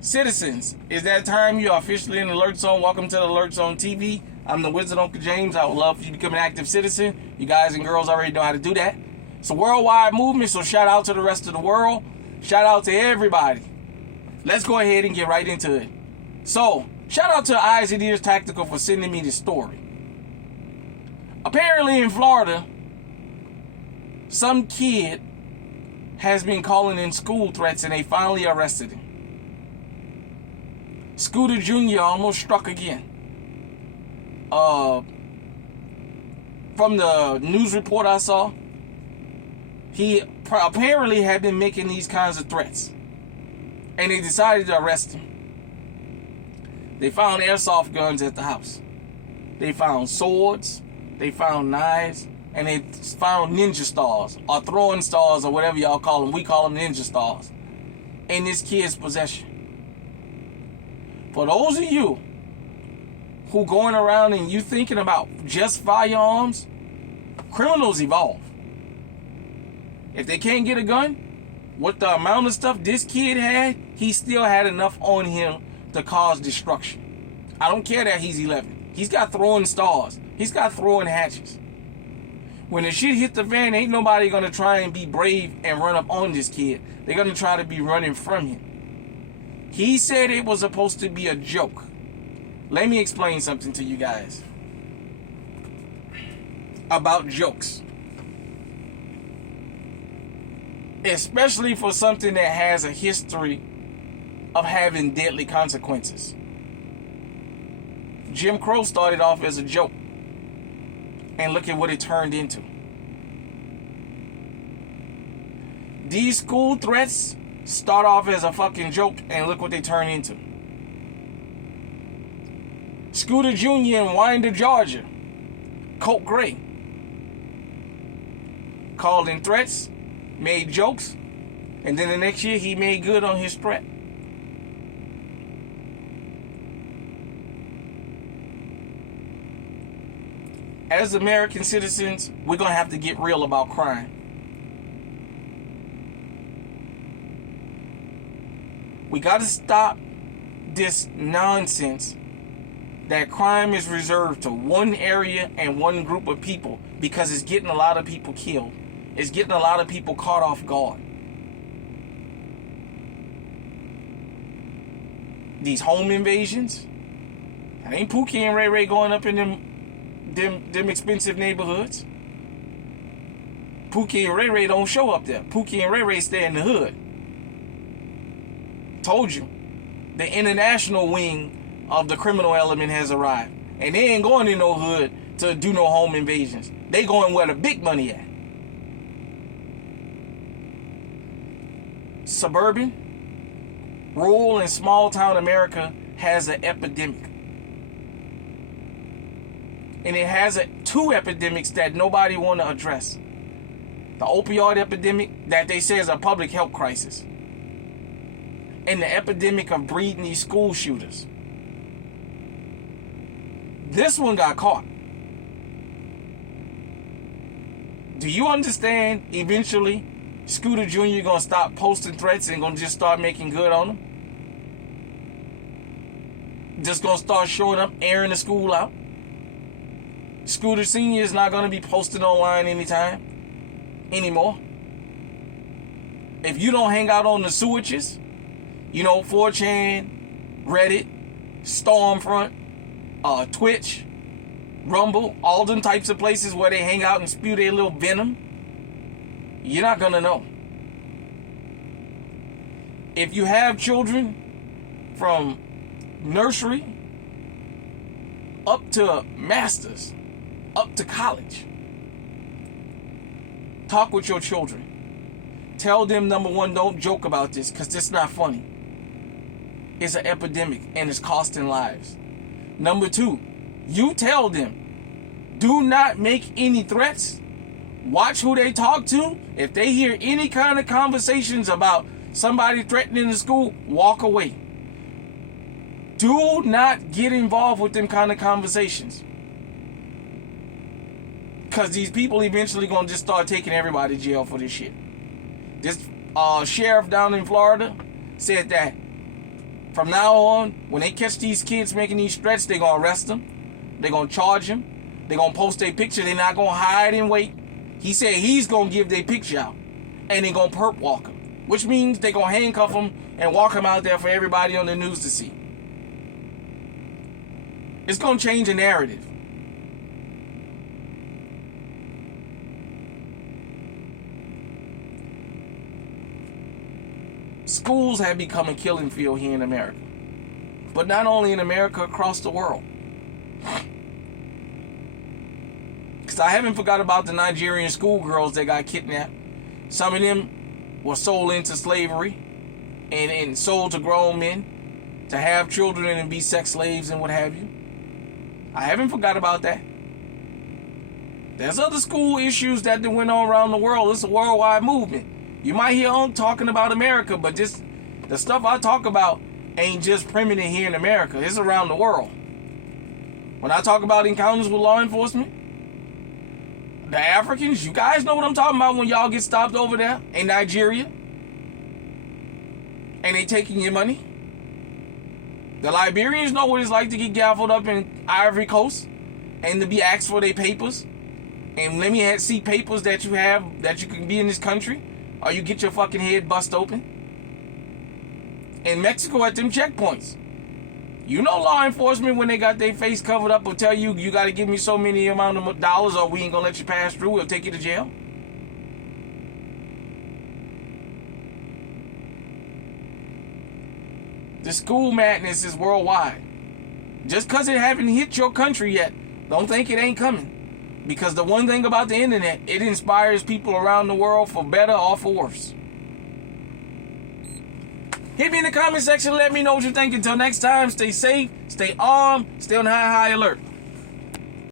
Citizens, it's that time. You are officially in the Alert Zone. Welcome to the Alert Zone TV. I'm the Wizard Uncle James. I would love for you to become an active citizen. You guys and girls already know how to do that. It's a worldwide movement, so shout out to the rest of the world. Shout out to everybody. Let's go ahead and get right into it. So, shout out to Eyes and Ears Tactical for sending me this story. Apparently in Florida, some kid has been calling in school threats and they finally arrested him. Scooter Jr. almost struck again. From the news report I saw, he apparently had been making these kinds of threats. And they decided to arrest him. They found airsoft guns at the house. They found swords. They found knives. And they found ninja stars, or throwing stars, or whatever y'all call them. We call them ninja stars, in this kid's possession. For those of you who going around and you thinking about just firearms, criminals evolve. If they can't get a gun, with the amount of stuff this kid had, he still had enough on him to cause destruction. I don't care that he's 11. He's got throwing stars. He's got throwing hatchets. When the shit hit the fan, ain't nobody gonna try and be brave and run up on this kid. They're gonna try to be running from him. He said it was supposed to be a joke. Let me explain something to you guys about jokes. Especially for something that has a history of having deadly consequences. Jim Crow started off as a joke. And look at what it turned into. These school threats start off as a fucking joke, and look what they turn into. Scooter Jr. in Winder, Georgia, Colt Gray, called in threats, made jokes, and then the next year he made good on his threat. As American citizens, we're going to have to get real about crime. We got to stop this nonsense that crime is reserved to one area and one group of people because it's getting a lot of people killed. It's getting a lot of people caught off guard. These home invasions, that ain't Pookie and Ray Ray going up in them expensive neighborhoods. Pookie and Ray Ray don't show up there. Pookie and Ray Ray stay in the hood. Told you, the international wing of the criminal element has arrived. And they ain't going in no hood to do no home invasions. They going where the big money at. Suburban, rural, and small town America has an epidemic. And it has two epidemics that nobody want to address. The opioid epidemic that they say is a public health crisis. And the epidemic of breeding these school shooters. This one got caught. Do you understand eventually Scooter Jr. gonna stop posting threats and gonna just start making good on them? Just gonna start showing up, airing the school out? Scooter Sr. is not going to be posted online anymore. If you don't hang out on the sewages, 4chan, Reddit, Stormfront, Twitch, Rumble, all them types of places where they hang out and spew their little venom, you're not going to know. If you have children from nursery up to masters, up to college, talk with your children. Tell them, number one, don't joke about this because it's not funny. It's an epidemic and it's costing lives. Number two, you tell them, do not make any threats. Watch who they talk to. If they hear any kind of conversations about somebody threatening the school, walk away. Do not get involved with them kind of conversations. Because these people eventually going to just start taking everybody to jail for this shit. This sheriff down in Florida said that From now on, when they catch these kids making these threats, they're going to arrest them. They're going to charge them. They're going to post their picture. They're not going to hide and wait. He said he's going to give their picture out. And they're going to perp walk them. Which means they're going to handcuff them and walk them out there for everybody on the news to see. It's going to change the narrative. Schools have become a killing field here in America. But not only in America, across the world. Because I haven't forgot about the Nigerian schoolgirls that got kidnapped. Some of them were sold into slavery and sold to grown men to have children and be sex slaves and what have you. I haven't forgot about that. There's other school issues that went on around the world. It's a worldwide movement. You might hear on talking about America, but the stuff I talk about ain't just permanent here in America. It's around the world. When I talk about encounters with law enforcement, the Africans, you guys know what I'm talking about when y'all get stopped over there in Nigeria and they taking your money. The Liberians know what it's like to get gaffled up in Ivory Coast and to be asked for their papers. And let me see papers that you have that you can be in this country, or you get your fucking head bust open. In Mexico at them checkpoints, you know law enforcement, when they got their face covered up, will tell you, you got to give me so many amount of dollars or we ain't going to let you pass through. We'll take you to jail. The school madness is worldwide. Just because it haven't hit your country yet, don't think it ain't coming. Because the one thing about the internet, it inspires people around the world for better or for worse. Hit me in the comment section. Let me know what you think. Until next time, stay safe, stay armed, stay on high alert.